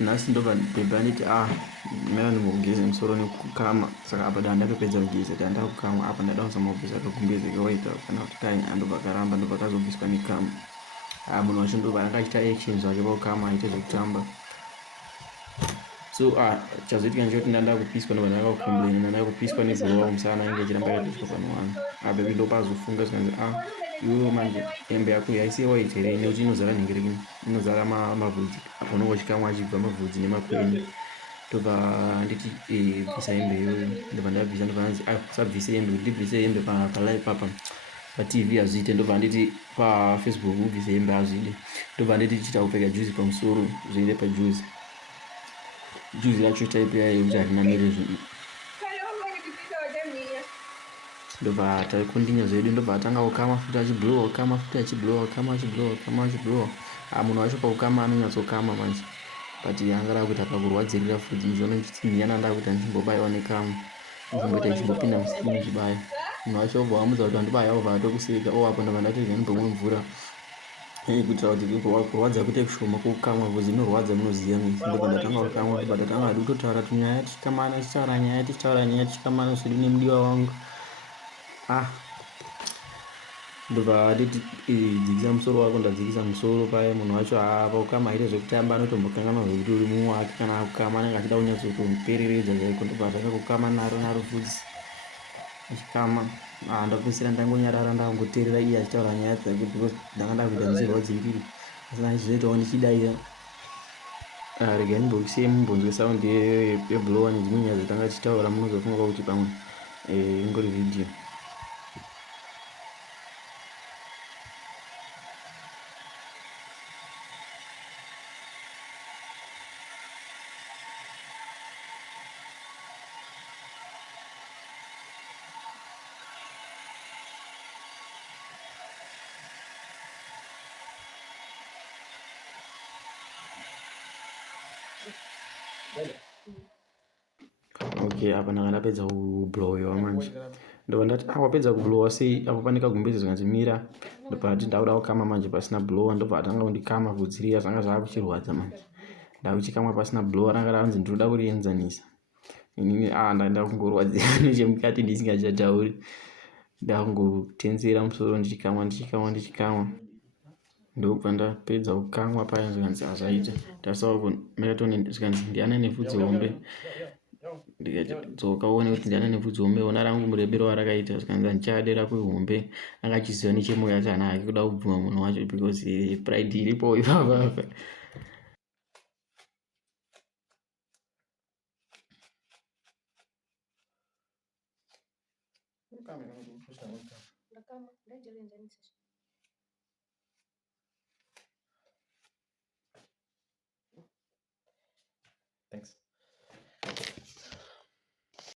nhasi ndobva bhebha nditi mera ndimbogeze musoro nekukama. Saka apa danda ndakapedza kugeza danda kukama apa ndada kuzamabvisa kakumbezi kawaita kana kuti kai andobva karamba ndobva kazobviswa nekama. Munhu wacho ndobva anga achiita actions zvake pakukama aite zvekutamba. So chazoitika ndechekuti ndanda kupiswa ndobva ndanga kucomplaina ndanda kupiswa nebhurowa musana inge ichiramba yakatoiswa panowani. Bebi ndopazofunga zikanzi iwewe manje hembe yako haisi yewaiti here nekuti inozara nhengerekini inozara mavhudzi apo unenge uchikamwa achibva mavhudzi nemakweni. Ndobva nditi bvisa hembe iyoyo ndobva ndabvisa ndobva ndanzi usabvise hembe kuti ndibvise hembe palive papa patv hazviite. Ndobva nditi pafacebook ubvise hembe hazvide. Ndobva nditi tichita kupfeka juzi pamusoro zviinde pajuzi. Juzi racho taipeya yekuti harina miri zvinhu. Ndobva takundinya zvedu ndobva atanga kukama futi achiblowa kukama futi achiblowa kama achiblowa. Munhu wacho pakukama anonyatsokama manje but anga rava kuita pakurwadzirira futi ndizoona ndichitsinhinyana ndava kuita ndichimbobayiwa nekama ndizomboita ichimbopinda musikini chibaya. Munhu wacho obva wamudza kuti wandibaya obva atokuseka apo ndobva ndati ndimbomwe mvura kuitira kuti kurwadza kuite kushoma kwokukama bvudzi rinorwadza munoziva mwese. Ndobva ndatanga kukama ndobva ndatanga hadi kutotaura tunyaya tichikamana tichitaura nyaya tichikamana zvedu nemudiwa wangu. Ndobva nditi dzikisa musoro wako ndadzikisa musoro paya. Munhu wacho pakukama aite zvekutamba anotombokanganwa zvekuti uri mumwe wake kana akukama anenge achida kunyatsotomupereredza chaiko. Ndobva ndanga kukama naro bvudzi achikama ndapedzisira ndangonyarara ndakangoteerera iye achitaura nyaya dzake because ndanga ndava kuita ndichirwadziriri asi ndichizoitawo ndichidayira. Regai ndimbokisei mumbonzwe saundi yebhurowa nedzimwe nyaya dzatanga tichitaura munozofunga kuti pamwe ingori vhidhiyo. Okay, apa ndanga ndapedza kublowiwa manje. Ndobva ndati wapedza kublowa sei apo pane kagumbezi zikanzi mira. Ndobva ndati ndakuda kukama manje pasina blowa. Ndobva atanga kundikama bvudzi riya zvanga zvava kuchirwadza manje. Ndakuchikamwa pasina blowa ranga ranzi ndinoda kurienzanisa. Inini ndaenda kungorwadzira nechemukati ndisingachatauri. Ndakungotensera musoro ndichikamwa. Ndobva ndapedza kukamwa paya zvikanzi hazvaita. Ndasvika kumarathon zvikanzi ndiani ane bvudzi hombe. Ndikadzoka uone kuti ndiani ane bvudzi hombe ona rangu murebero warakaita zvikanzi ndichade rako hombe. Anga achiziva nechemwoyo ati hana hake kuda kubvuma munhu wacho because pride iripo ipapa. Thanks.